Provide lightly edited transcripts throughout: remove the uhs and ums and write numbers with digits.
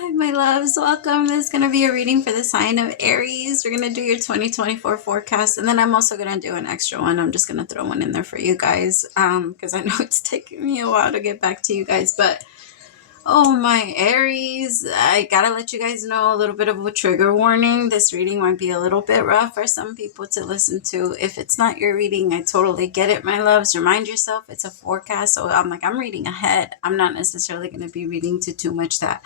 Hi, my loves. Welcome. This is going to be a reading for the sign of Aries. We're going to do your 2024 forecast, and then I'm also going to do an extra one. I'm just going to throw one in there for you guys because I know it's taking me a while to get back to you guys. But, oh, my Aries, I got to let you guys know a little bit of a trigger warning. This reading might be a little bit rough for some people to listen to. If it's not your reading, I totally get it, my loves. Remind yourself it's a forecast. So I'm reading ahead. I'm not necessarily going to be reading to too much that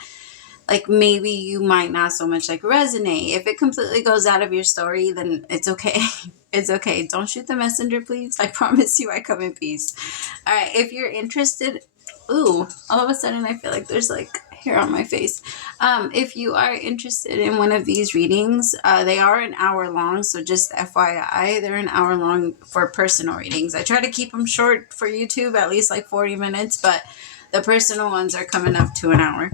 like maybe you might not so much like resonate. If it completely goes out of your story, then it's okay. It's okay. Don't shoot the messenger, please. I promise you I come in peace. All right. If you're interested, ooh, all of a sudden I feel like there's like hair on my face. If you are interested in one of these readings, they are an hour long. So just FYI, they're an hour long for personal readings. I try to keep them short for YouTube, at least like 40 minutes, but the personal ones are coming up to an hour.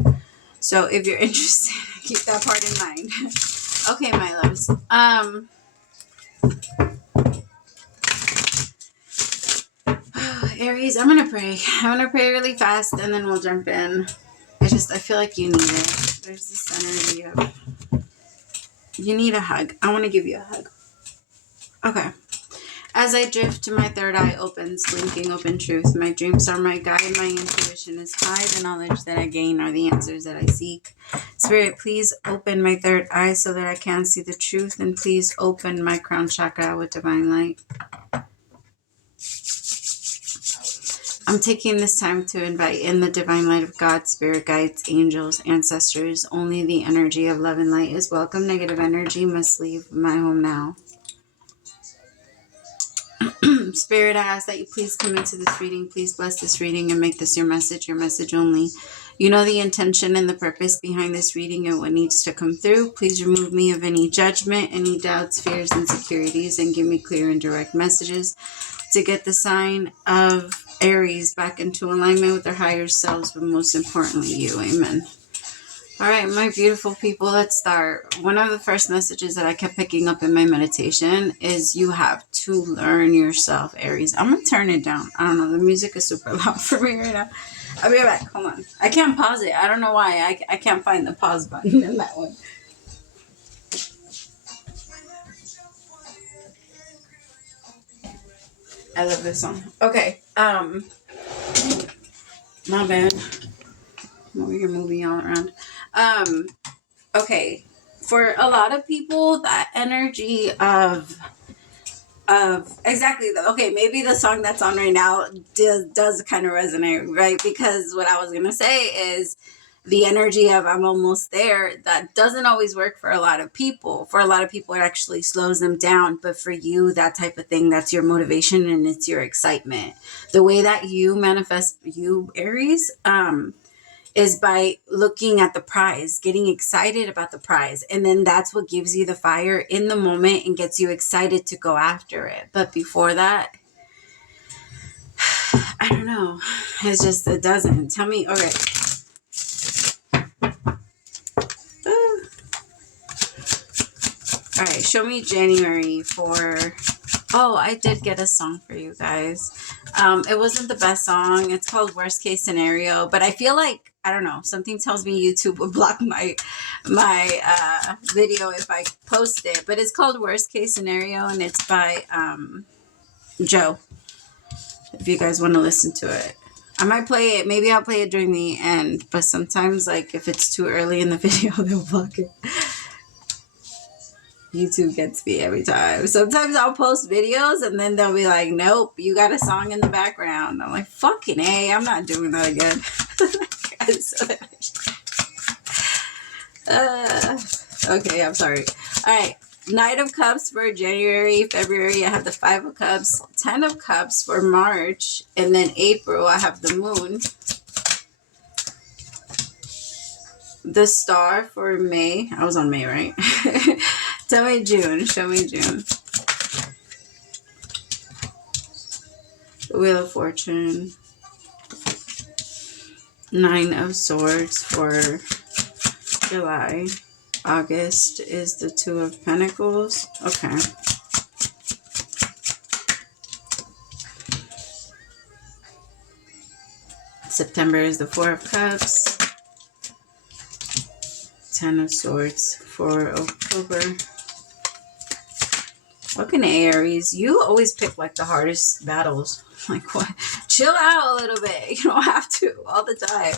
So if you're interested, keep that part in mind. Okay, my loves. Aries, I'm going to pray. I'm going to pray really fast and then we'll jump in. I feel like you need it. There's this energy of, you need a hug. I want to give you a hug. Okay. As I drift, my third eye opens, blinking open truth. My dreams are my guide, my intuition is high. The knowledge that I gain are the answers that I seek. Spirit, please open my third eye so that I can see the truth, and please open my crown chakra with divine light. I'm taking this time to invite in the divine light of God, spirit guides, angels, ancestors. Only the energy of love and light is welcome. Negative energy must leave my home now. Spirit, I ask that you please come into this reading. Please bless this reading and make this your message only. You know the intention and the purpose behind this reading and what needs to come through. Please remove me of any judgment, any doubts, fears, insecurities, and give me clear and direct messages to get the sign of Aries back into alignment with their higher selves, but most importantly, you. Amen. All right, my beautiful people, let's start. One of the first messages that I kept picking up in my meditation is you have to learn yourself, Aries. I'm going to turn it down. I don't know. The music is super loud for me right now. I'll be right back. Hold on. I can't pause it. I don't know why. I can't find the pause button in that one. I love this song. Okay. My bad. I'm over here moving all around. Okay. For a lot of people, that energy of exactly, okay, maybe the song that's on right now does kind of resonate, right? Because what I was gonna say is the energy of I'm almost there, that doesn't always work for a lot of people. For a lot of people, it actually slows them down. But for you, that type of thing, that's your motivation and it's your excitement. The way that you manifest, you, Aries, is by looking at the prize, getting excited about the prize. And then that's what gives you the fire in the moment and gets you excited to go after it. But before that, I don't know. It's just, it doesn't. Tell me, okay. All right, show me January for... Oh, I did get a song for you guys. It wasn't the best song. It's called Worst Case Scenario. But I feel like, I don't know, something tells me YouTube will block my video if I post it. But it's called Worst Case Scenario, and it's by Joe, if you guys want to listen to it. I might play it. Maybe I'll play it during the end. But sometimes, like, if it's too early in the video, they'll block it. YouTube gets me every time. Sometimes I'll post videos and then they'll be like, nope, you got a song in the background. I'm like, fucking A, I'm not doing that again. Okay, I'm sorry. All right. Knight of Cups for January, February, I have the 5 of Cups. 10 of Cups for March. And then April, I have the Moon. The Star for May. I was on May, right? Tell me June. Show me June. The Wheel of Fortune. 9 of Swords for July. August is the 2 of Pentacles. Okay. September is the 4 of Cups. Ten of Swords for October. Fucking Aries, you always pick like the hardest battles. Like, what? Chill out a little bit. You don't have to all the time.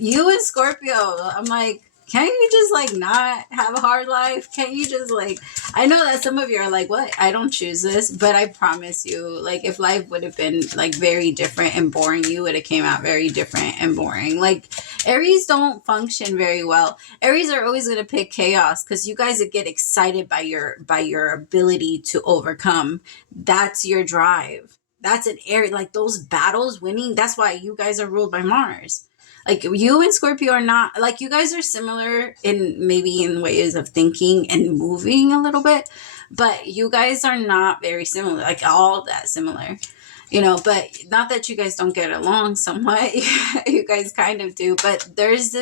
You and Scorpio, I'm like, can't you just like not have a hard life? Can't you just like, I know that some of you are like, what? I don't choose this, but I promise you, like, if life would have been like very different and boring, you would have came out very different and boring. Like, Aries don't function very well. Aries are always going to pick chaos because you guys get excited by your ability to overcome. That's your drive. That's an Aries, like those battles, winning. That's why you guys are ruled by Mars. Like, you and Scorpio are not, like, you guys are similar in maybe in ways of thinking and moving a little bit, but you guys are not very similar, like all that similar, you know, but not that you guys don't get along somewhat. You guys kind of do, but there's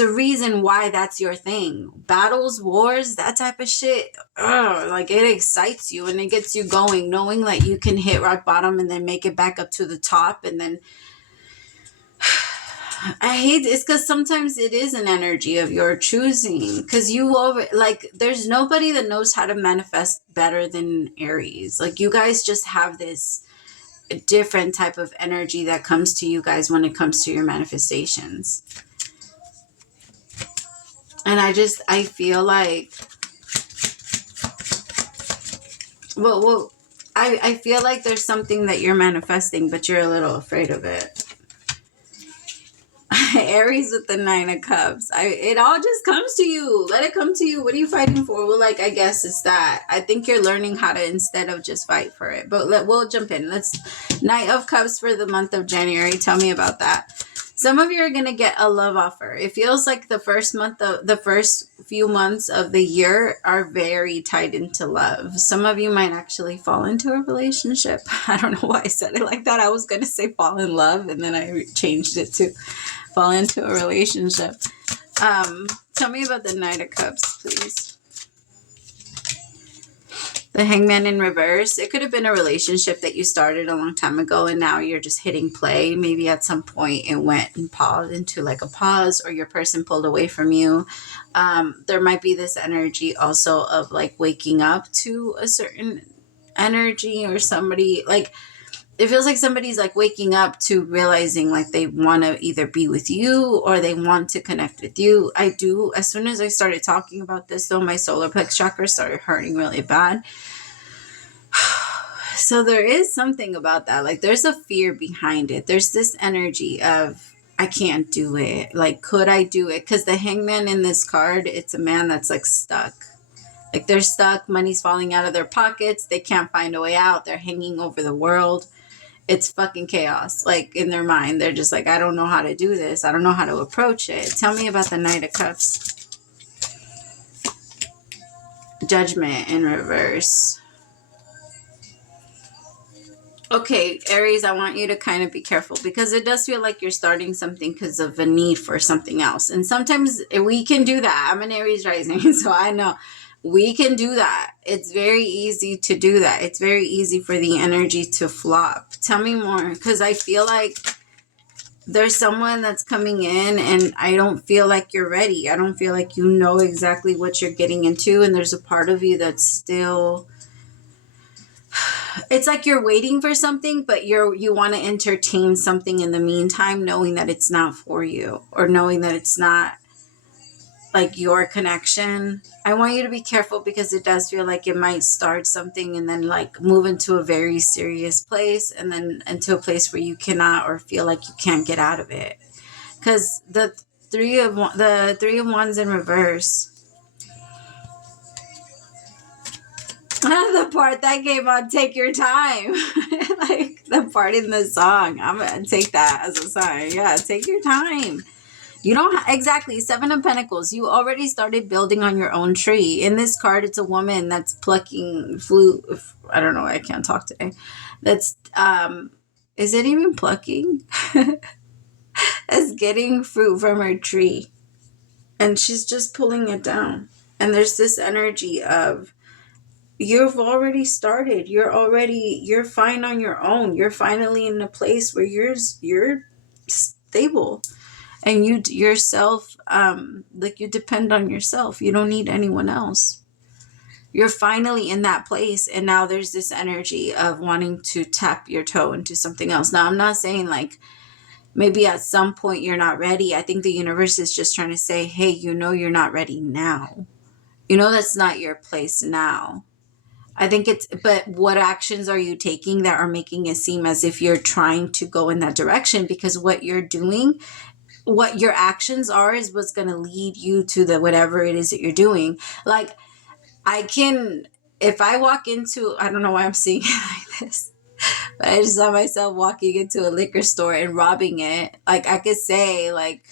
a reason why that's your thing. Battles, wars, that type of shit. Like, it excites you and it gets you going, knowing like you can hit rock bottom and then make it back up to the top. And then I hate it's because sometimes it is an energy of your choosing, because there's nobody that knows how to manifest better than Aries. Like, you guys just have this different type of energy that comes to you guys when it comes to your manifestations. And I feel like, I feel like there's something that you're manifesting, but you're a little afraid of it. Aries with the Nine of Cups. It all just comes to you. Let it come to you. What are you fighting for? Well, like, I guess it's that. I think you're learning how to, instead of just fight for it. But we'll jump in. Knight of Cups for the month of January. Tell me about that. Some of you are going to get a love offer. It feels like the first few months of the year are very tied into love. Some of you might actually fall into a relationship. I don't know why I said it like that. I was going to say fall in love, and then I changed it to fall into a relationship. Tell me about the Knight of Cups, please. The Hangman in reverse. It could have been a relationship that you started a long time ago and now you're just hitting play. Maybe at some point it went and paused into like a pause, or your person pulled away from you. There might be this energy also of like waking up to a certain energy, or somebody, like, it feels like somebody's like waking up to realizing like they want to either be with you or they want to connect with you. As soon as I started talking about this though, my solar plex chakra started hurting really bad. So there is something about that. Like, there's a fear behind it. There's this energy of, I can't do it. Like, could I do it? Because the Hangman in this card, it's a man that's like stuck. Like, they're stuck. Money's falling out of their pockets. They can't find a way out. They're hanging over the world. It's fucking chaos. Like, in their mind, they're just like, I don't know how to do this. I don't know how to approach it. Tell me about the Knight of Cups. Judgment in reverse. Okay, Aries, I want you to kind of be careful, because it does feel like you're starting something because of a need for something else. And sometimes we can do that. I'm an Aries rising, so I know we can do that. It's very easy to do that. It's very easy for the energy to flop. Tell me more, because I feel like there's someone that's coming in and I don't feel like you're ready. I don't feel like you know exactly what you're getting into. And there's a part of you that's still, it's like you're waiting for something, but you want to entertain something in the meantime, knowing that it's not for you, or knowing that it's not like your connection. I want you to be careful, because it does feel like it might start something and then like move into a very serious place, and then into a place where you cannot, or feel like you can't get out of it. Because the three of wands in reverse. The part that came on, take your time. Like the part in the song. I'm going to take that as a sign. Yeah, take your time. You don't exactly. Seven of Pentacles. You already started building on your own tree. In this card, it's a woman that's plucking fruit. I don't know. I can't talk today. That's, is it even plucking? That's getting fruit from her tree. And she's just pulling it down. And there's this energy of, you've already started. You're fine on your own. You're finally in a place where you're stable. And you're self like you depend on yourself. You don't need anyone else. You're finally in that place, and now there's this energy of wanting to tap your toe into something else. Now, I'm not saying like maybe at some point you're not ready. I think the universe is just trying to say, hey, you're not ready now. That's not your place now. I think but what actions are you taking that are making it seem as if you're trying to go in that direction? Because what you're doing, what your actions are, is what's going to lead you to the whatever it is that you're doing. Like, if I walk into, I don't know why I'm seeing it like this, but I just saw myself walking into a liquor store and robbing it. Like, I could say, like,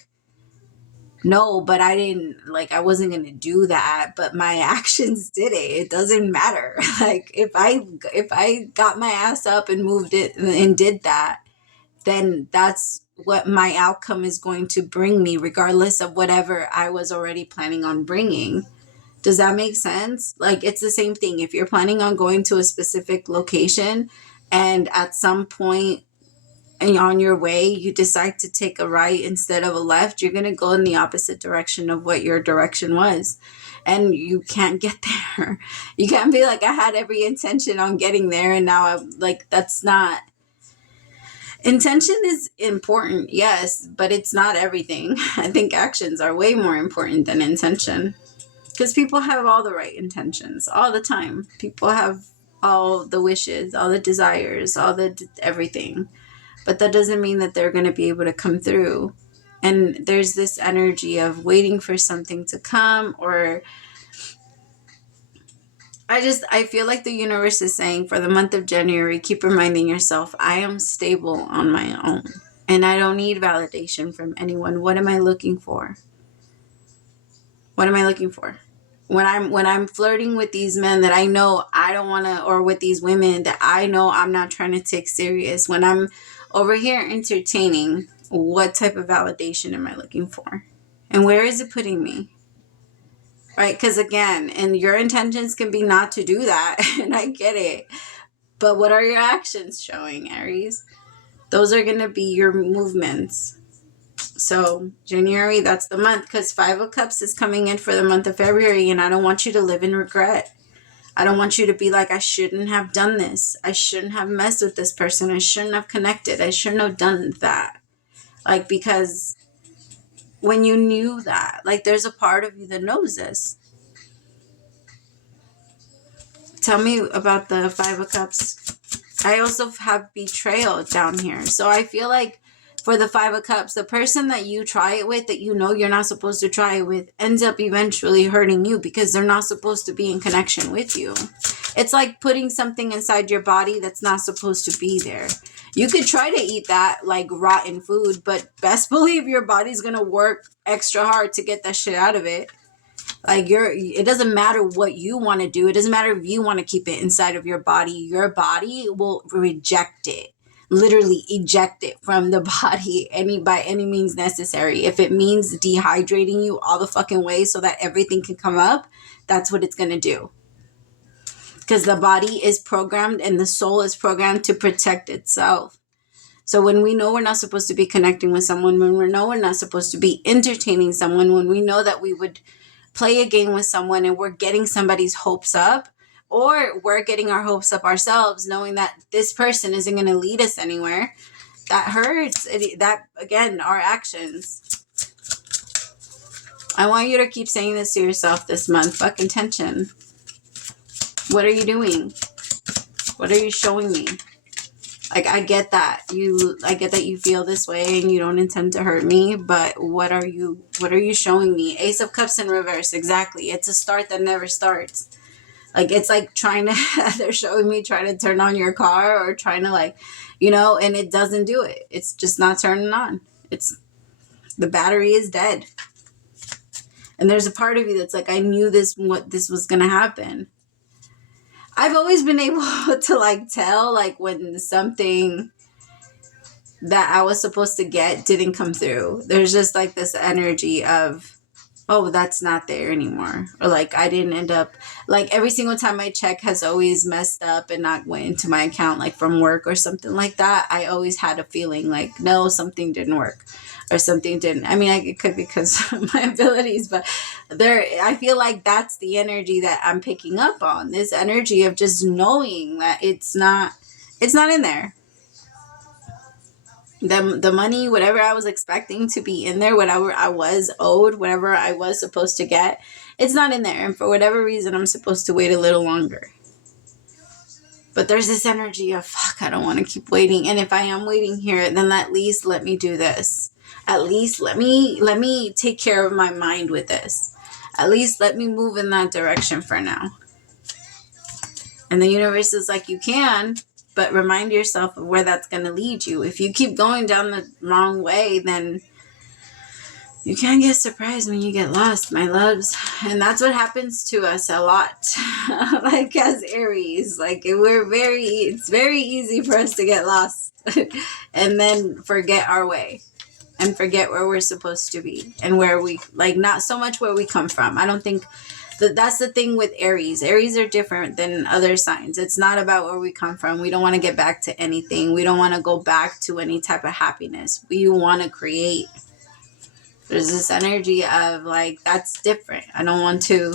no, but I wasn't going to do that, but my actions did it. It doesn't matter. Like, if I got my ass up and moved it and did that, then that's what my outcome is going to bring me, regardless of whatever I was already planning on bringing. Does that make sense? Like, it's the same thing. If you're planning on going to a specific location and at some point on your way you decide to take a right instead of a left, you're going to go in the opposite direction of what your direction was. And you can't get there. You can't be like, I had every intention on getting there, and now I'm like, that's not. Intention is important, yes, but it's not everything. I think actions are way more important than intention. Because people have all the right intentions all the time. People have all the wishes, all the desires, all the everything. But that doesn't mean that they're going to be able to come through. And there's this energy of waiting for something to come, or I feel like the universe is saying for the month of January, keep reminding yourself, I am stable on my own and I don't need validation from anyone. What am I looking for? What am I looking for? When I'm flirting with these men that I know I don't want to, or with these women that I know I'm not trying to take serious, when I'm over here entertaining, what type of validation am I looking for? And where is it putting me? Right? Because again, and your intentions can be not to do that, and I get it. But what are your actions showing, Aries? Those are going to be your movements. So January, that's the month, because 5 of Cups is coming in for the month of February, and I don't want you to live in regret. I don't want you to be like, I shouldn't have done this. I shouldn't have messed with this person. I shouldn't have connected. I shouldn't have done that. Like, because when you knew that, like, there's a part of you that knows this. Tell me about the 5 of Cups. I also have betrayal down here. So I feel like for the 5 of Cups, the person that you try it with, that you know you're not supposed to try it with, ends up eventually hurting you because they're not supposed to be in connection with you. It's like putting something inside your body that's not supposed to be there. You could try to eat that like rotten food, but best believe your body's going to work extra hard to get that shit out of it. Like, it doesn't matter what you want to do. It doesn't matter if you want to keep it inside of your body. Your body will reject it. Literally eject it from the body by any means necessary. If it means dehydrating you all the fucking way so that everything can come up, that's what it's going to do. Because the body is programmed and the soul is programmed to protect itself. So when we know we're not supposed to be connecting with someone, when we know we're not supposed to be entertaining someone, when we know that we would play a game with someone and we're getting somebody's hopes up, or we're getting our hopes up ourselves, knowing that this person isn't going to lead us anywhere, that hurts. That, again, our actions. I want you to keep saying this to yourself this month. Fuck intention. What are you doing? What are you showing me? Like, I get that you feel this way and you don't intend to hurt me, but what are you showing me? Ace of Cups in reverse. Exactly. It's a start that never starts. Like, it's like they're showing me trying to turn on your car, or trying to, like, and it doesn't do it. It's just not turning on. The battery is dead. And there's a part of you that's like, I knew this was going to happen. I've always been able to, like, tell, like, when something that I was supposed to get didn't come through. There's just, like, this energy of, oh, that's not there anymore. Or like I didn't end up, like every single time my check has always messed up and not went into my account, like from work or something like that. I always had a feeling like, no, something didn't work or something didn't. I mean, it could be because of my abilities, but I feel like that's the energy that I'm picking up on. This energy of just knowing that it's not in there. The money, whatever I was expecting to be in there, whatever I was owed, whatever I was supposed to get, it's not in there. And for whatever reason, I'm supposed to wait a little longer. But there's this energy of, fuck, I don't want to keep waiting. And if I am waiting here, then at least let me do this. At least let me take care of my mind with this. At least let me move in that direction for now. And the universe is like, you can, but remind yourself of where that's going to lead you. If you keep going down the wrong way, then you can get surprised when you get lost, my loves. And that's what happens to us a lot. Like as Aries, like it's very easy for us to get lost and then forget our way and forget where we're supposed to be and where we, like, not so much where we come from. I don't think that's the thing with Aries. Aries are different than other signs. It's not about where we come from. We don't want to get back to anything. We don't want to go back to any type of happiness. We want to create. There's this energy of like, that's different. I don't want to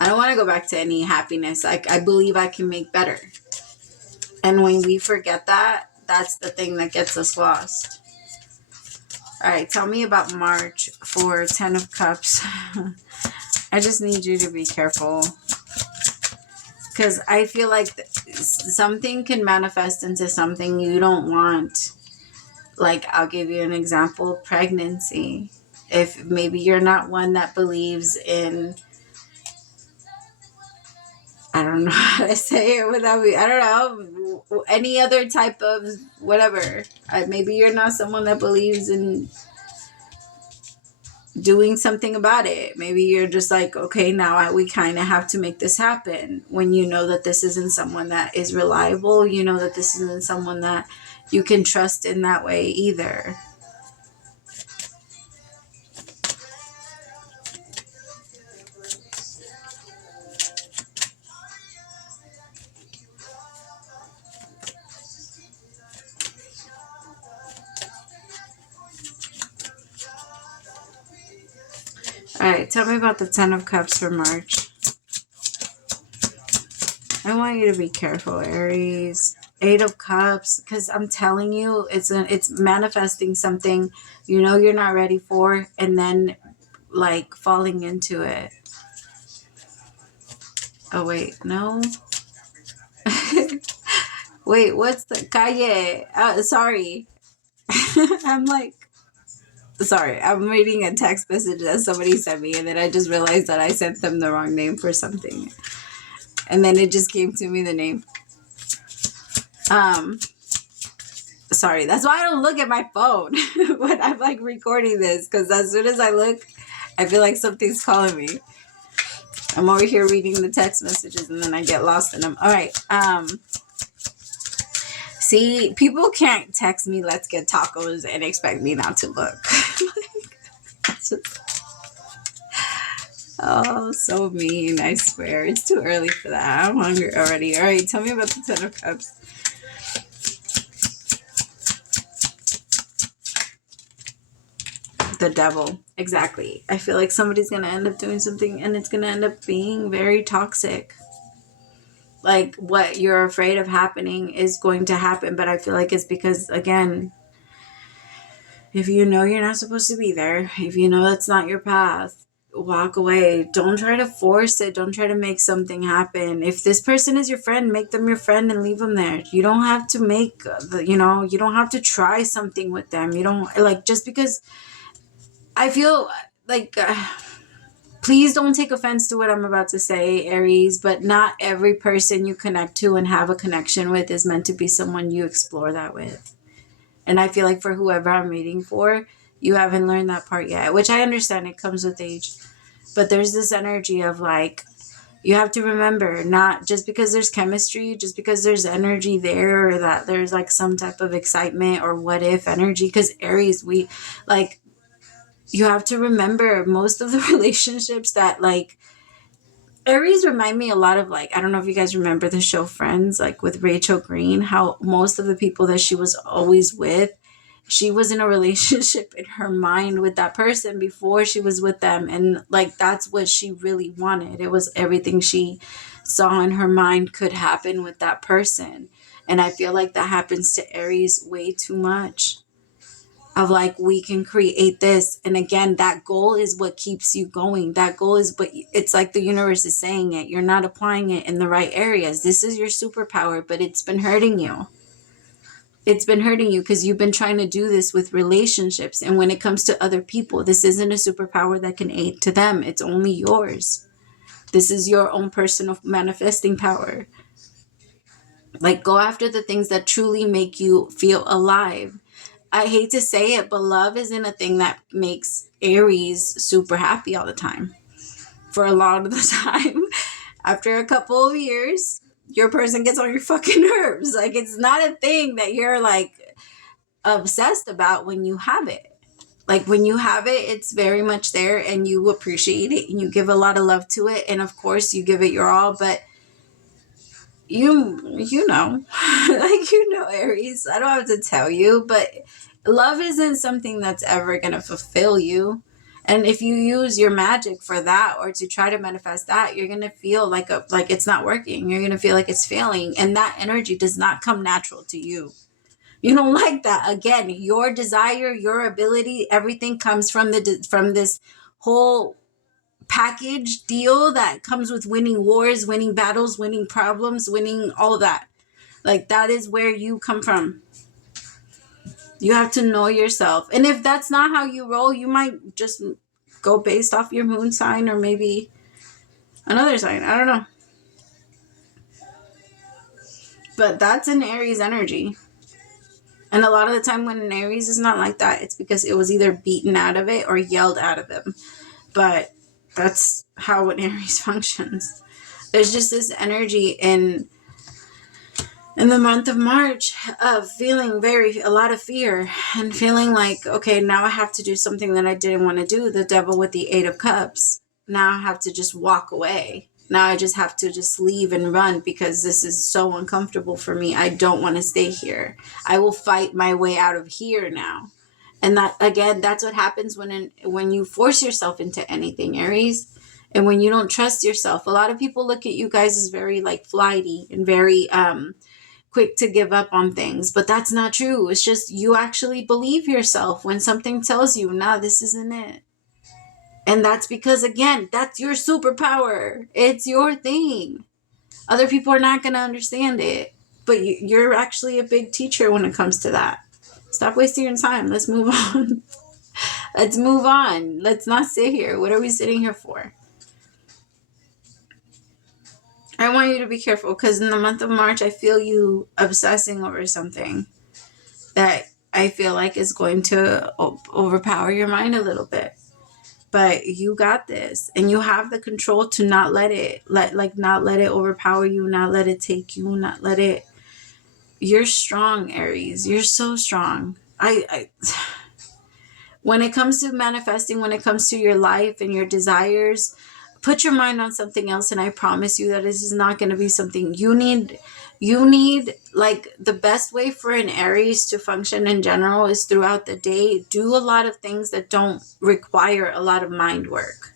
go back to any happiness. Like, I believe I can make better. And when we forget that, that's the thing that gets us lost. All right, tell me about March for 10 of Cups. I just need you to be careful, because I feel like something can manifest into something you don't want. Like, I'll give you an example, pregnancy. If maybe you're not one that believes in, I don't know how to say it without me, I don't know, any other type of whatever. Maybe you're not someone that believes in doing something about it. Maybe you're just like, okay, now we kind of have to make this happen. When you know that this isn't someone that is reliable, you know that this isn't someone that you can trust in that way either. All right, tell me about the 10 of Cups for March. I want you to be careful, Aries. 8 of Cups, because I'm telling you, it's manifesting something you know you're not ready for, and then like falling into it. Oh wait, no. Wait, what's the calle? Sorry. I'm like, sorry, I'm reading a text message that somebody sent me, and then I just realized that I sent them the wrong name for something. And then it just came to me, the name. Sorry, that's why I don't look at my phone when I'm like recording this, because as soon as I look, I feel like something's calling me. I'm over here reading the text messages and then I get lost in them. All right. See, people can't text me, let's get tacos, and expect me not to look. Oh, so mean, I swear. It's too early for that. I'm hungry already. All right, tell me about the 10 of Cups. The Devil. Exactly. I feel like somebody's going to end up doing something, and it's going to end up being very toxic. Like, what you're afraid of happening is going to happen, but I feel like it's because, again, if you know you're not supposed to be there, if you know that's not your path, walk away. Don't try to force it. Don't try to make something happen. If this person is your friend, make them your friend and leave them there. You don't have to make you don't have to try something with them. You don't, like, just because I feel like, please don't take offense to what I'm about to say, Aries, but not every person you connect to and have a connection with is meant to be someone you explore that with. And I feel like for whoever I'm reading for, you haven't learned that part yet, which I understand, it comes with age. But there's this energy of like, you have to remember, not just because there's chemistry, just because there's energy there, or that there's like some type of excitement or what if energy. Because Aries, we like, you have to remember most of the relationships that like Aries remind me a lot of like, I don't know if you guys remember the show Friends, like with Rachel Green, how most of the people that she was always with, she was in a relationship in her mind with that person before she was with them. And like, that's what she really wanted. It was everything she saw in her mind could happen with that person. And I feel like that happens to Aries way too much. Of like, we can create this, and again, that goal is what keeps you going. That goal is, but it's like the universe is saying it, you're not applying it in the right areas. This is your superpower, but it's been hurting you. It's been hurting you because you've been trying to do this with relationships, and when it comes to other people, this isn't a superpower that can aid to them. It's only yours. This is your own personal manifesting power. Like, go after the things that truly make you feel alive. I hate to say it, but love isn't a thing that makes Aries super happy all the time. For a lot of the time, after a couple of years, your person gets on your fucking nerves. Like, it's not a thing that you're like obsessed about when you have it. Like, when you have it, it's very much there, and you appreciate it, and you give a lot of love to it, and of course you give it your all. But you know, like, you know, Aries, I don't have to tell you, but love isn't something that's ever going to fulfill you. And if you use your magic for that, or to try to manifest that, you're going to feel like it's not working. You're going to feel like it's failing, and that energy does not come natural to you. You don't like that. Again, your desire, your ability, everything comes from this whole package deal that comes with winning wars, winning battles, winning problems, winning all of that. Like, that is where you come from. You have to know yourself. And if that's not how you roll, you might just go based off your moon sign, or maybe another sign. I don't know. But that's an Aries energy. And a lot of the time when an Aries is not like that, it's because it was either beaten out of it or yelled out of them. But that's how an Aries functions. There's just this energy in the month of March of feeling a lot of fear, and feeling like, okay, now I have to do something that I didn't want to do. The Devil with the 8 of Cups. Now I have to just walk away. Now I just have to just leave and run, because this is so uncomfortable for me. I don't want to stay here. I will fight my way out of here now. And that, again, that's what happens when you force yourself into anything, Aries. And when you don't trust yourself. A lot of people look at you guys as very like flighty and very quick to give up on things, but that's not true. It's just you actually believe yourself when something tells you, nah, this isn't it. And that's because, again, that's your superpower. It's your thing. Other people are not going to understand it, but you're actually a big teacher when it comes to that. Stop wasting your time. Let's move on. Let's move on. Let's not sit here. What are we sitting here for? I want you to be careful, because in the month of March, I feel you obsessing over something that I feel like is going to overpower your mind a little bit. But you got this, and you have the control to not let it overpower you, not let it take you, not let it. You're strong, Aries. You're so strong. When it comes to manifesting, when it comes to your life and your desires, put your mind on something else, and I promise you that this is not going to be something you need. You need, like, the best way for an Aries to function in general is throughout the day, do a lot of things that don't require a lot of mind work.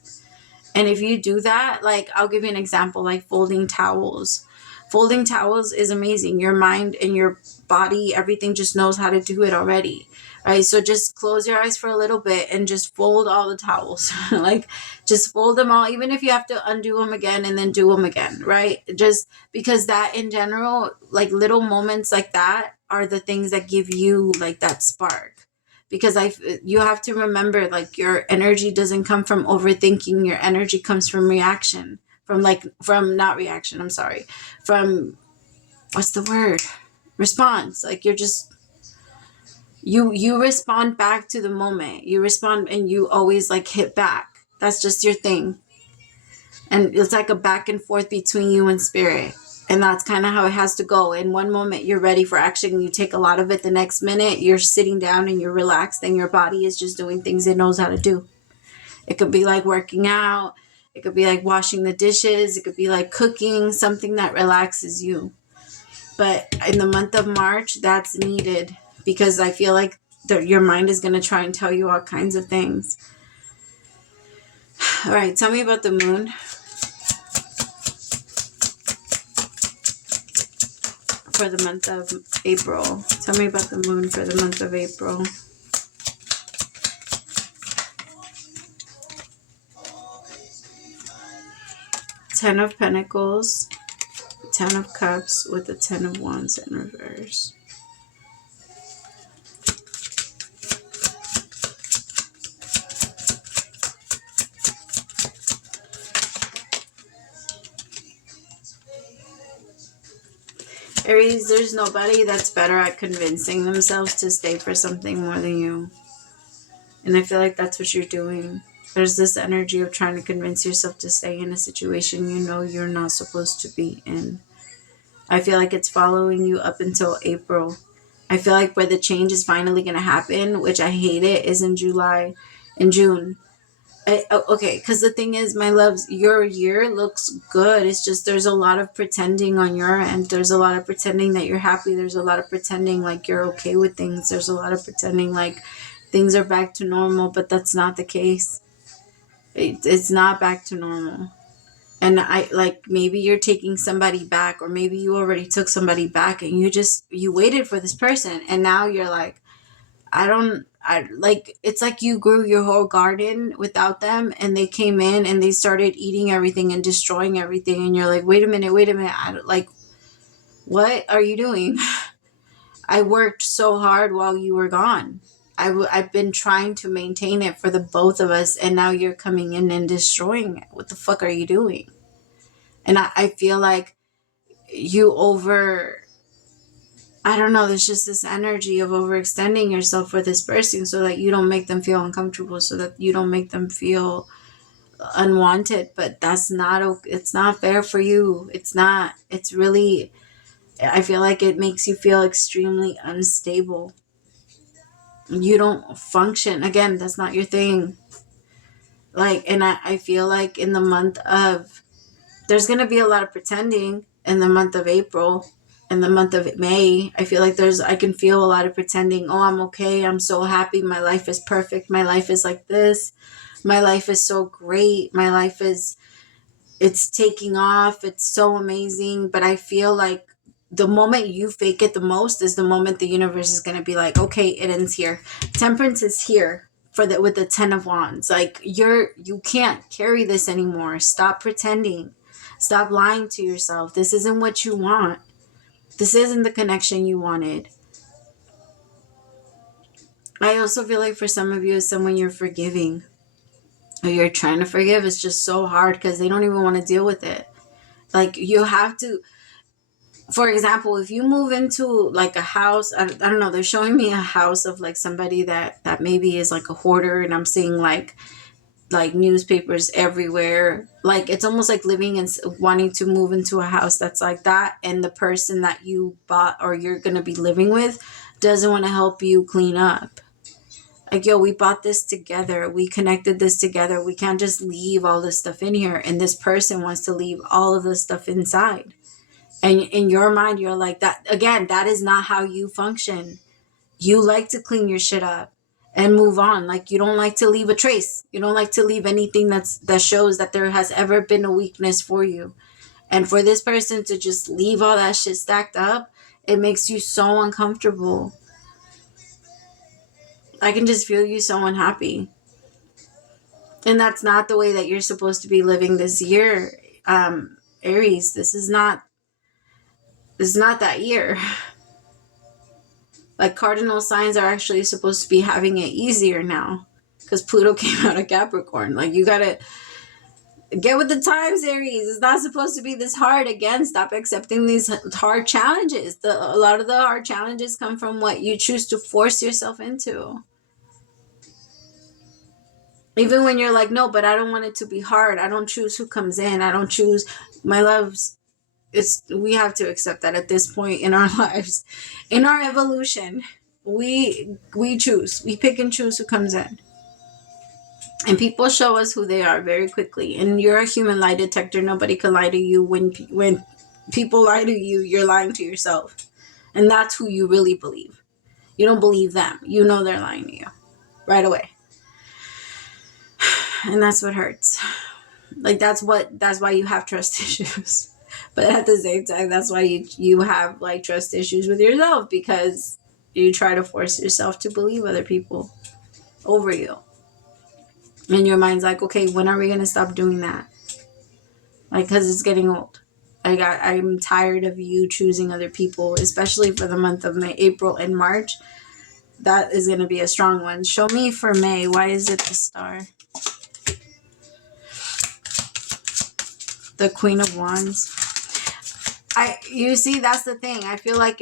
And if you do that, like, I'll give you an example, like folding towels. Folding towels is amazing. Your mind and your body, everything just knows how to do it already. Right? So just close your eyes for a little bit and just fold all the towels. Like, just fold them all, even if you have to undo them again and then do them again, right? Just because that, in general, like, little moments like that are the things that give you like that spark. Because you have to remember, like, your energy doesn't come from overthinking. Your energy comes from reaction, from not reaction. I'm sorry. From, what's the word? Response. Like, you're just, you respond back to the moment. You respond, and you always like hit back. That's just your thing. And it's like a back and forth between you and spirit. And that's kind of how it has to go. In one moment, you're ready for action and you take a lot of it. The next minute, you're sitting down and you're relaxed and your body is just doing things it knows how to do. It could be like working out. It could be like washing the dishes. It could be like cooking, something that relaxes you. But in the month of March, that's needed because I feel like your mind is going to try and tell you all kinds of things. All right, tell me about the moon for the month of April. Tell me about the moon for the month of April. Ten of Pentacles, Ten of Cups with the Ten of Wands in reverse. Aries, there's nobody that's better at convincing themselves to stay for something more than you. And I feel like that's what you're doing. There's this energy of trying to convince yourself to stay in a situation you know you're not supposed to be in. I feel like it's following you up until April. I feel like where the change is finally going to happen, which I hate it, is in June. Okay, because the thing is, my loves, your year looks good. It's just there's a lot of pretending on your end. There's a lot of pretending that you're happy. There's a lot of pretending like you're okay with things. There's a lot of pretending like things are back to normal, but that's not the case. It's not back to normal. And I like maybe you're taking somebody back, or maybe you already took somebody back and you waited for this person and now you're like, it's like you grew your whole garden without them and they came in and they started eating everything and destroying everything. And you're like, wait a minute. What are you doing? I worked so hard while you were gone. I've been trying to maintain it for the both of us. And now you're coming in and destroying it. What the fuck are you doing? And I feel like I don't know, there's just this energy of overextending yourself for this person so that you don't make them feel uncomfortable, so that you don't make them feel unwanted. But it's not fair for you. It's not. It's really, I feel like it makes you feel extremely unstable. You don't function. Again, that's not your thing. And I feel like in the month of, there's going to be a lot of pretending in the month of April. In the month of May, I feel like I can feel a lot of pretending. Oh, I'm okay. I'm so happy. My life is perfect. My life is like this. My life is so great. My life it's taking off. It's so amazing. But I feel like the moment you fake it the most is the moment the universe is going to be like, okay, it ends here. Temperance is here with the Ten of Wands. Like you can't carry this anymore. Stop pretending. Stop lying to yourself. This isn't what you want. This isn't the connection you wanted. I also feel like for some of you, it's someone you're forgiving or you're trying to forgive. It's just so hard because they don't even want to deal with it. Like you have to, for example, if you move into like a house, I don't know, they're showing me a house of like somebody that maybe is like a hoarder, and I'm seeing like newspapers everywhere. Like it's almost like living and wanting to move into a house that's like that, and the person that you bought or you're going to be living with doesn't want to help you clean up. Like, yo, we bought this together. We connected this together. We can't just leave all this stuff in here. And this person wants to leave all of this stuff inside. And in your mind, you're like, that again, that is not how you function. You like to clean your shit up and move on. Like you don't like to leave a trace. You don't like to leave anything that shows that there has ever been a weakness for you. And for this person to just leave all that shit stacked up, it makes you so uncomfortable. I can just feel you so unhappy. And that's not the way that you're supposed to be living this year. Aries, this is not that year. Like cardinal signs are actually supposed to be having it easier now because Pluto came out of Capricorn. Like you gotta get with the times, Aries. It's not supposed to be this hard. Again, stop accepting these hard challenges. A lot of the hard challenges come from what you choose to force yourself into. Even when you're like, no, but I don't want it to be hard. I don't choose who comes in. I don't choose. My loves, we have to accept that at this point in our lives, in our evolution, we choose, we pick and choose who comes in. And people show us who they are very quickly. And you're a human lie detector. Nobody can lie to you. When people lie to you, you're lying to yourself. And that's who you really believe. You don't believe them. You know they're lying to you right away. And that's what hurts. Like, that's why you have trust issues. But at the same time, that's why you have like trust issues with yourself, because you try to force yourself to believe other people over you. And your mind's like, okay, when are we going to stop doing that? Like, because it's getting old. Like, I'm tired of you choosing other people, especially for the month of May, April, and March. That is going to be a strong one. Show me for May. Why is it the star? The Queen of Wands. You see, that's the thing. I feel like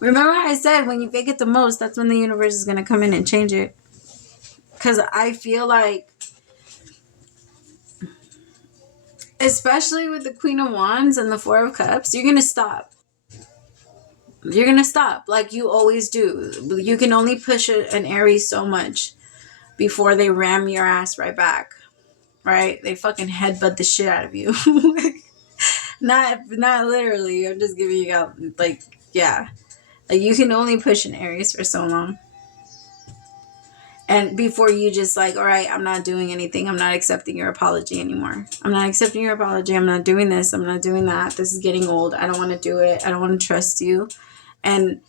remember I said when you fake it the most, that's when the universe is going to come in and change it. Because I feel like, especially with the Queen of Wands and the Four of Cups, you're going to stop. You're going to stop like you always do. You can only push an Aries so much before they ram your ass right back. Right? They fucking headbutt the shit out of you. Not literally. I'm just giving you out, like, yeah. Like, you can only push an Aries for so long. And before you just like, all right, I'm not doing anything. I'm not accepting your apology anymore. I'm not accepting your apology. I'm not doing this. I'm not doing that. This is getting old. I don't want to do it. I don't want to trust you. And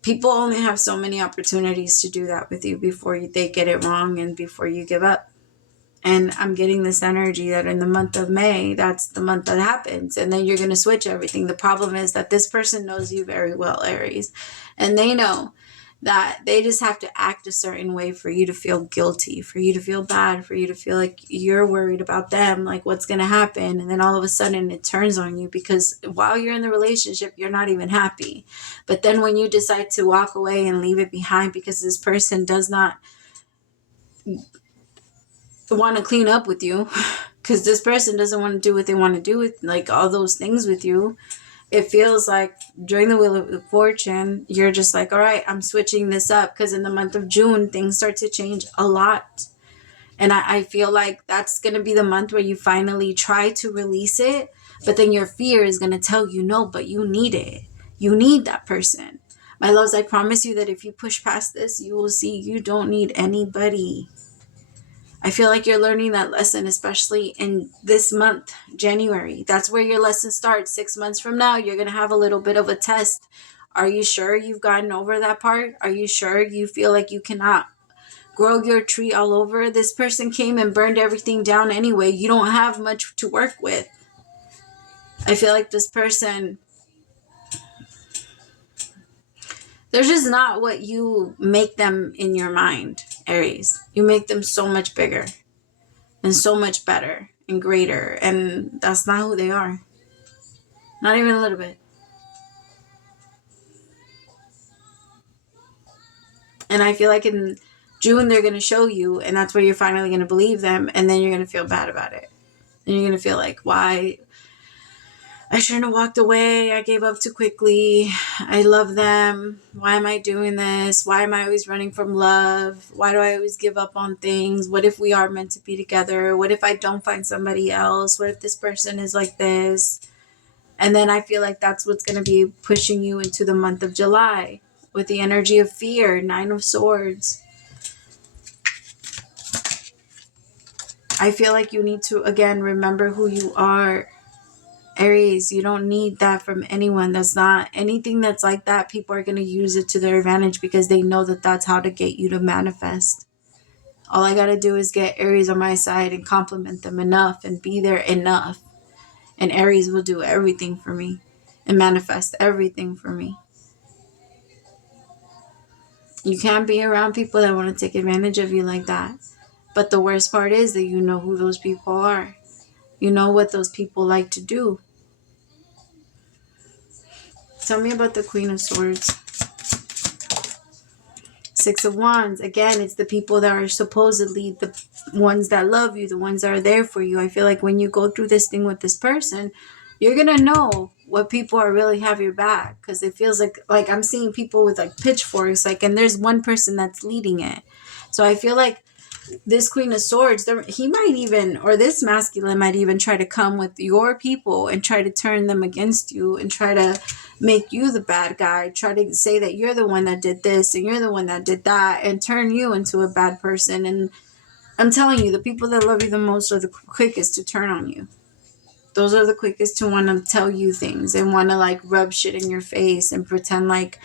people only have so many opportunities to do that with you before they get it wrong and before you give up. And I'm getting this energy that in the month of May, that's the month that happens. And then you're going to switch everything. The problem is that this person knows you very well, Aries. And they know that they just have to act a certain way for you to feel guilty, for you to feel bad, for you to feel like you're worried about them, like what's going to happen. And then all of a sudden it turns on you, because while you're in the relationship, you're not even happy. But then when you decide to walk away and leave it behind because this person does not want to clean up with you, because this person doesn't want to do what they want to do with, like, all those things with you, it feels like during the Wheel of Fortune, you're just like, all right, I'm switching this up, because in the month of June, things start to change a lot. And I feel like that's going to be the month where you finally try to release it, but then your fear is going to tell you, no, but you need it. You need that person. My loves, I promise you that if you push past this, you will see you don't need anybody. I feel like you're learning that lesson, especially in this month, January. That's where your lesson starts. 6 months from now, you're going to have a little bit of a test. Are you sure you've gotten over that part? Are you sure you feel like you cannot grow your tree all over? This person came and burned everything down anyway. You don't have much to work with. I feel like this person, they're just not what you make them in your mind, Aries. You make them so much bigger and so much better and greater, and that's not who they are. Not even a little bit. And I feel like in June they're going to show you, and that's where you're finally going to believe them, and then you're going to feel bad about it. And you're going to feel like, why? I shouldn't have walked away. I gave up too quickly. I love them. Why am I doing this? Why am I always running from love? Why do I always give up on things? What if we are meant to be together? What if I don't find somebody else? What if this person is like this? And then I feel like that's what's going to be pushing you into the month of July with the energy of fear, 9 of Swords. I feel like you need to, again, remember who you are. Aries, you don't need that from anyone. That's not anything that's like that. People are going to use it to their advantage because they know that that's how to get you to manifest. All I got to do is get Aries on my side and compliment them enough and be there enough. And Aries will do everything for me and manifest everything for me. You can't be around people that want to take advantage of you like that. But the worst part is that you know who those people are. You know what those people like to do. Tell me about the Queen of Swords. Six of Wands, again, it's the people that are supposedly the ones that love you, the ones that are there for you. I feel like when you go through this thing with this person, you're gonna know what people are really have your back, because it feels like I'm seeing people with like pitchforks, like, and there's one person that's leading it. So I feel like this Queen of Swords, he might even, or this masculine might even try to come with your people and try to turn them against you and try to make you the bad guy, try to say that you're the one that did this and you're the one that did that, and turn you into a bad person. And I'm telling you, the people that love you the most are the quickest to turn on you. Those are the quickest to want to tell you things and want to like rub shit in your face and pretend like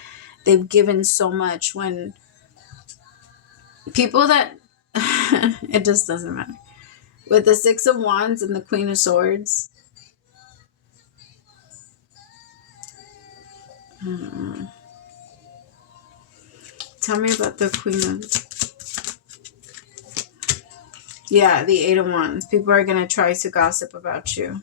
they've given so much, when people that it just doesn't matter. With the Six of Wands and the Queen of Swords, tell me about the Queen of, yeah, the Eight of Wands. People are going to try to gossip about you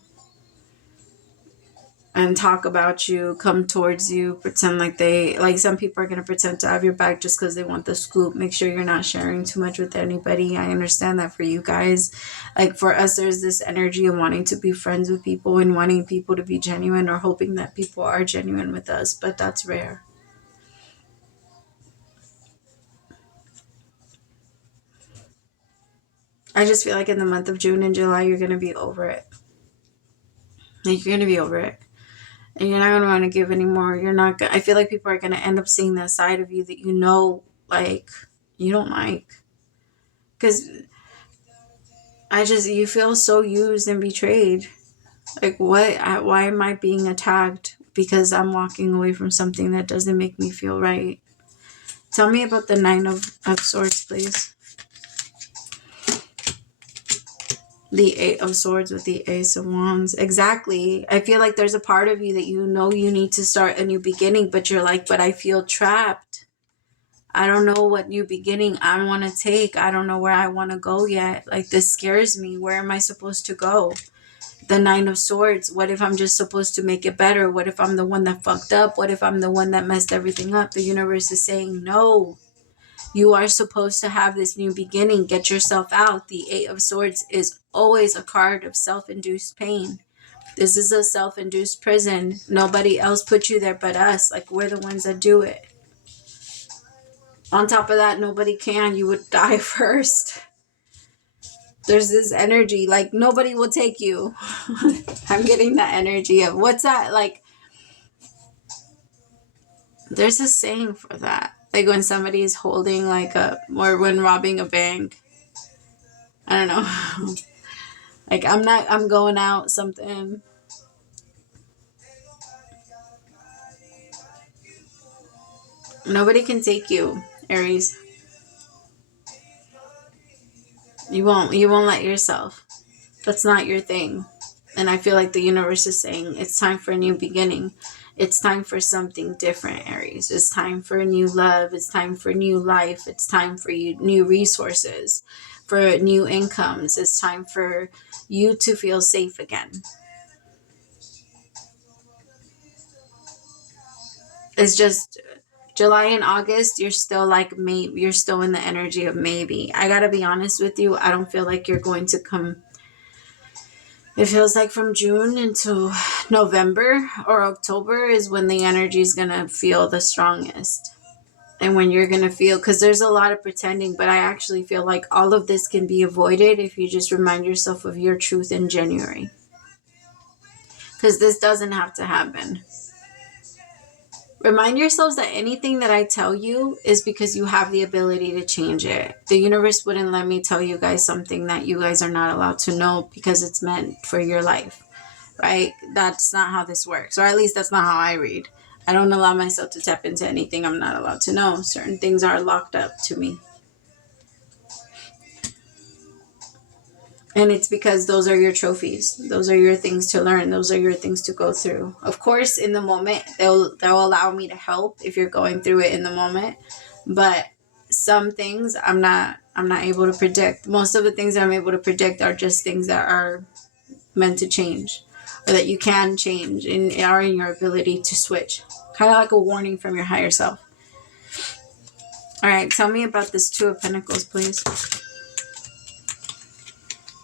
and talk about you, come towards you, pretend like some people are going to pretend to have your back just because they want the scoop. Make sure you're not sharing too much with anybody. I understand that for you guys. Like for us, there's this energy of wanting to be friends with people and wanting people to be genuine, or hoping that people are genuine with us, but that's rare. I just feel like in the month of June and July, you're going to be over it. Like, you're going to be over it. And you're not going to want to give anymore. You're not going to, I feel like people are going to end up seeing that side of you that you know, like, you don't like. Because you feel so used and betrayed. Like, why am I being attacked because I'm walking away from something that doesn't make me feel right? Tell me about the Nine of Swords, please. The Eight of Swords with the Ace of Wands. Exactly. I feel like there's a part of you that you know you need to start a new beginning, but you're like, but I feel trapped. I don't know what new beginning I want to take. I don't know where I want to go yet. Like, this scares me. Where am I supposed to go? The Nine of Swords. What if I'm just supposed to make it better? What if I'm the one that fucked up? What if I'm the one that messed everything up? The universe is saying, no. You are supposed to have this new beginning. Get yourself out. The Eight of Swords is always a card of self-induced pain. This is a self-induced prison. Nobody else put you there but us. Like, we're the ones that do it. On top of that, nobody can. You would die first. There's this energy, like, nobody will take you. I'm getting that energy of, what's that? Like, there's a saying for that. Like, when somebody is holding, like, or when robbing a bank. I don't know. Like, I'm going out, something. Nobody can take you, Aries. You won't let yourself. That's not your thing. And I feel like the universe is saying it's time for a new beginning. It's time for something different, Aries. It's time for a new love. It's time for new life. It's time for you new resources, for new incomes. It's time for you to feel safe again. It's just July and August, you're still like, maybe, you're still in the energy of maybe. I gotta be honest with you, I don't feel like you're going to come. It feels like from June into November or October is when the energy is going to feel the strongest. And when you're going to feel, because there's a lot of pretending, but I actually feel like all of this can be avoided if you just remind yourself of your truth in January. Because this doesn't have to happen. Remind yourselves that anything that I tell you is because you have the ability to change it. The universe wouldn't let me tell you guys something that you guys are not allowed to know because it's meant for your life, right? That's not how this works, or at least that's not how I read. I don't allow myself to tap into anything I'm not allowed to know. Certain things are locked up to me. And it's because those are your trophies. Those are your things to learn. Those are your things to go through. Of course, in the moment, they'll allow me to help if you're going through it in the moment. But some things I'm not able to predict. Most of the things I'm able to predict are just things that are meant to change, or that you can change and are in your ability to switch. Kind of like a warning from your higher self. All right, tell me about this Two of Pentacles, please.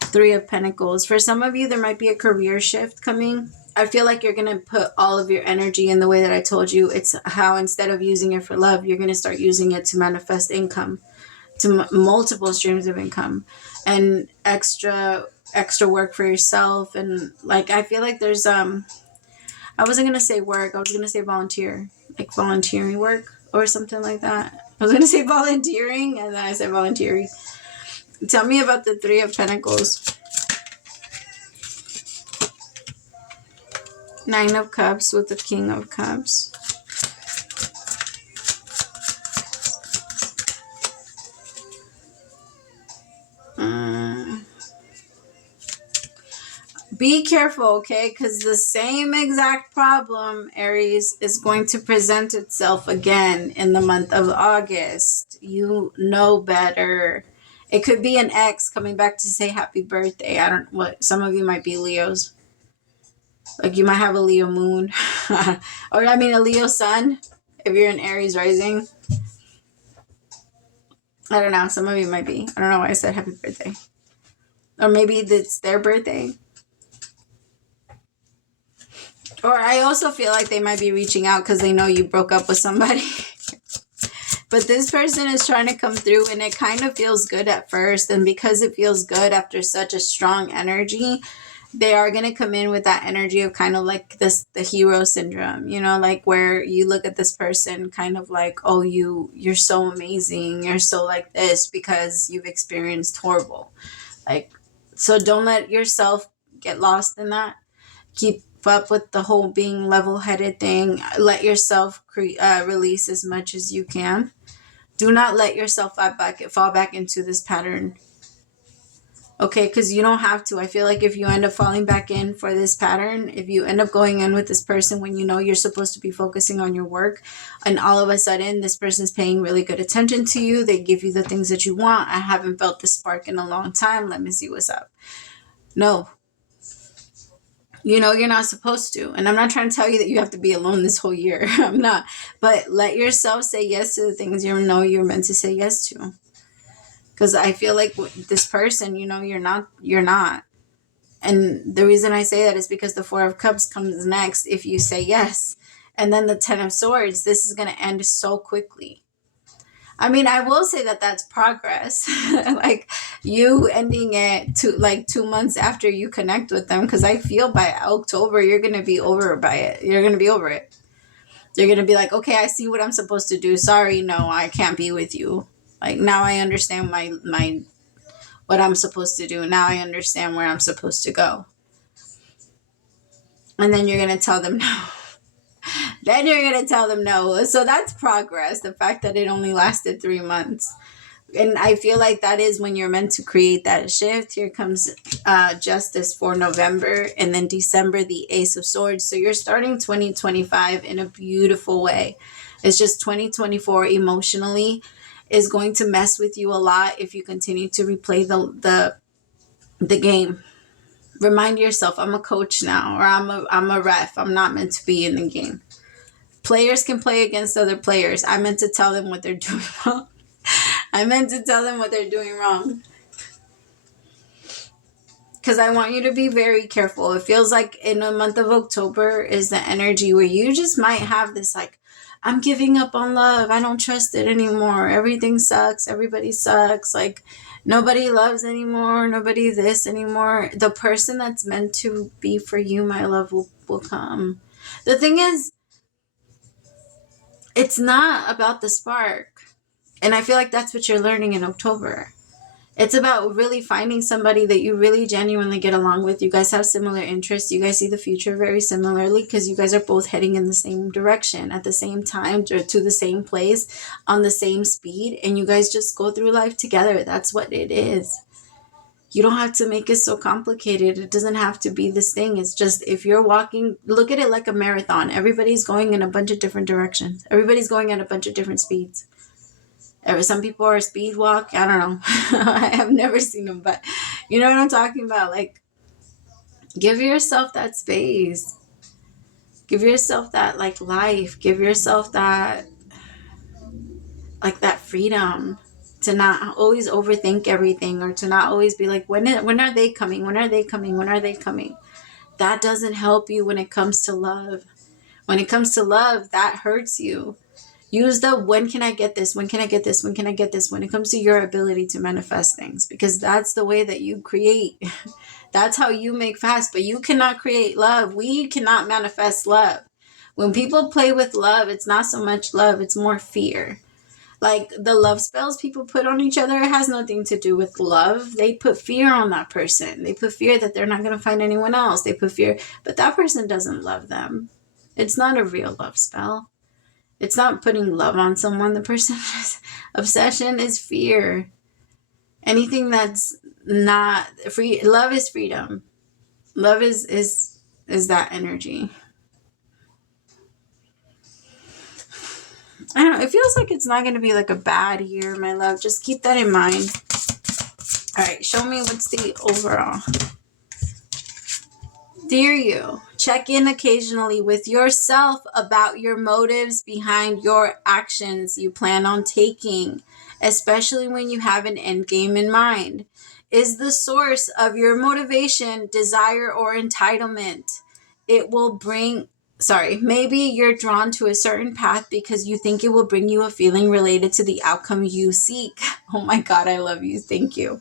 Three of Pentacles. For some of you, there might be a career shift coming. I feel like you're going to put all of your energy in the way that I told you. It's how instead of using it for love, you're going to start using it to manifest income, to multiple streams of income and extra work for yourself. And like, I feel like there's, I wasn't going to say work. I was going to say volunteer, like volunteering work or something like that. I was going to say volunteering and then I said volunteering. Tell me about the Three of Pentacles. Nine of Cups with the King of Cups. Be careful, okay? Because the same exact problem, Aries, is going to present itself again in the month of August. You know better. It could be an ex coming back to say happy birthday. I don't what. Some of you might be Leos. Like you might have a Leo moon. Or I mean a Leo sun. If you're an Aries rising. I don't know. Some of you might be. I don't know why I said happy birthday. Or maybe it's their birthday. Or I also feel like they might be reaching out because they know you broke up with somebody. But this person is trying to come through and it kind of feels good at first. And because it feels good after such a strong energy, they are going to come in with that energy of kind of like this, the hero syndrome, you know, like where you look at this person kind of like, oh, you're so amazing. You're so like this because you've experienced horrible. Like, so don't let yourself get lost in that. Keep up with the whole being level-headed thing. Let yourself release as much as you can. Do not let yourself fall back into this pattern. Okay, because you don't have to. I feel like if you end up falling back in for this pattern, if you end up going in with this person when you know you're supposed to be focusing on your work, and all of a sudden this person's paying really good attention to you, they give you the things that you want. I haven't felt the spark in a long time. Let me see what's up. No. You know, you're not supposed to. And I'm not trying to tell you that you have to be alone this whole year. I'm not. But let yourself say yes to the things you know you're meant to say yes to. Because I feel like this person, you know, you're not. And the reason I say that is because the Four of Cups comes next if you say yes. And then the Ten of Swords, this is going to end so quickly. I mean, I will say that that's progress. Like you ending it to 2 months after you connect with them. Because I feel by October, you're going to be over by it. You're going to be over it. You're going to be like, okay, I see what I'm supposed to do. Sorry, no, I can't be with you. Like now I understand my what I'm supposed to do. Now I understand where I'm supposed to go. And then you're going to tell them no. Then you're going to tell them no. So that's progress. The fact that it only lasted 3 months. And I feel like that is when you're meant to create that shift. Here comes Justice for November. And then December, the Ace of Swords. So you're starting 2025 in a beautiful way. It's just 2024 emotionally is going to mess with you a lot if you continue to replay the game. Remind yourself, I'm a coach now, or I'm a ref. I'm not meant to be in the game. Players can play against other players. I meant to tell them what they're doing wrong. I meant to tell them what they're doing wrong. Because I want you to be very careful. It feels like in the month of October is the energy where you just might have this like, I'm giving up on love. I don't trust it anymore. Everything sucks. Everybody sucks. Like nobody loves anymore. Nobody this anymore. The person that's meant to be for you, my love, will come. The thing is, it's not about the spark. And I feel like that's what you're learning in October. It's about really finding somebody that you really genuinely get along with. You guys have similar interests. You guys see the future very similarly because you guys are both heading in the same direction at the same time or to the same place on the same speed. And you guys just go through life together. That's what it is. You don't have to make it so complicated. It doesn't have to be this thing. It's just if you're walking, look at it like a marathon. Everybody's going in a bunch of different directions. Everybody's going at a bunch of different speeds. Some people are speed walk. I don't know. I have never seen them, but you know what I'm talking about. Like, give yourself that space. Give yourself that like life. Give yourself that like that freedom to not always overthink everything, or to not always be like, when are they coming? When are they coming? When are they coming? That doesn't help you when it comes to love. When it comes to love, that hurts you. Use the when can I get this? When can I get this? When can I get this? When it comes to your ability to manifest things, because that's the way that you create. That's how you make fast, but you cannot create love. We cannot manifest love. When people play with love, it's not so much love, it's more fear. Like the love spells people put on each other, it has nothing to do with love. They put fear on that person. They put fear that they're not going to find anyone else. They put fear, but that person doesn't love them. It's not a real love spell. It's not putting love on someone. The person's obsession is fear. Anything that's not free. Love is freedom. Love is that energy. I don't know. It feels like it's not going to be like a bad year, my love. Just keep that in mind. All right. Show me what's the overall. Dear you, check in occasionally with yourself about your motives behind your actions you plan on taking, especially when you have an end game in mind. Is the source of your motivation desire or entitlement? It will bring, maybe you're drawn to a certain path because you think it will bring you a feeling related to the outcome you seek. Oh my God, I love you. Thank you.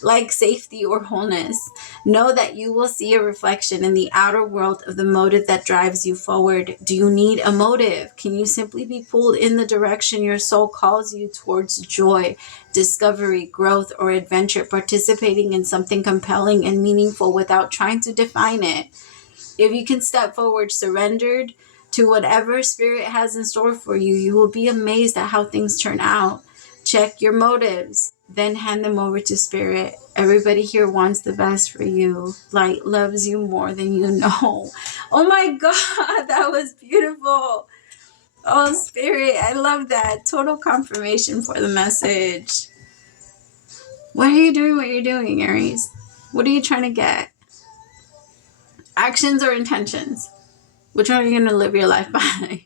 Like safety or wholeness. Know that you will see a reflection in the outer world of the motive that drives you forward. Do you need a motive? Can you simply be pulled in the direction your soul calls you towards joy, discovery, growth, or adventure, participating in something compelling and meaningful without trying to define it? If you can step forward, surrendered to whatever spirit has in store for you, you will be amazed at how things turn out. Check your motives, then hand them over to spirit. Everybody here wants the best for you. Light loves you more than you know. Oh my God, that was beautiful. Oh, spirit, I love that. Total confirmation for the message. Why are you doing what you're doing, Aries? What are you trying to get? Actions or intentions? Which one are you going to live your life by?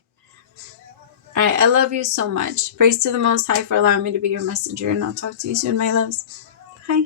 All right, I love you so much. Praise to the Most High for allowing me to be your messenger, and I'll talk to you soon, my loves. Bye.